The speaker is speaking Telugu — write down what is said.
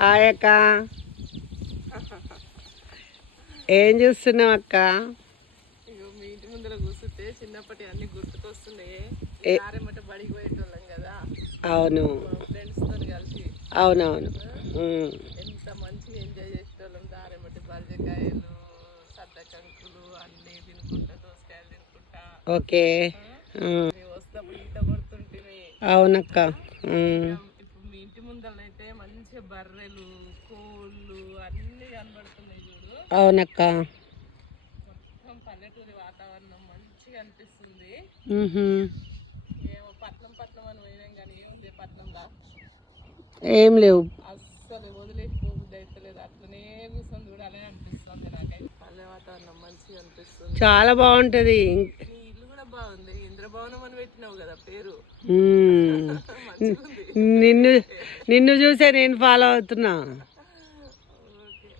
హాయ్ అక్క. ఏం చూస్తున్నావు అక్క? ఇగో మీ ఇంటి ముందర కూర్చుంటే చిన్నప్పటి అన్ని గుర్తుకొస్తున్నాయి. ఆరేమట బడికి పోయేటోళ్ళం కదా. అవును, ఫ్రెండ్స్ తో కలిసి. అవునవును. ఎంత మంచిగా ఎంజాయ్ చేసేటోళ్ళం. దారేమటి బల్జకాయలు, సద్ద కంకులు అన్ని తినుకుంటా, దోసకాయలు తినుకుంటా. ఓకే. వస్తాప్పుడు ఈత కొడుతుంటే. అవునక్క. ఇప్పుడు మీ ఇంటి ముందరనైతే మంచిగా బర్రెలు, కోళ్ళు అన్ని కనబడుతున్నాయి చూడు. అవునక్క. మొత్తం పల్లెటూరి వాతావరణం మంచిగా అనిపిస్తుంది. ఏమో పట్నం అని పోయినాం కానీ ఏముంది పట్నంలా? ఏం లేవు. అస్సలు వదిలేసిపోబుద్ది అయితలేదు. అట్లనే కూర్చొని చూడాలని అనిపిస్తుంది నాకైతే. పల్లె వాతావరణం మంచిగా అనిపిస్తుంది. చాలా బాగుంటది. నీ ఇల్లు కూడా బాగుంది. ఇంద్రభవనం అని పెట్టినావు కదా పేరు. నిన్ను చూసే నేను ఫాలో అవుతున్నా. ఓకే.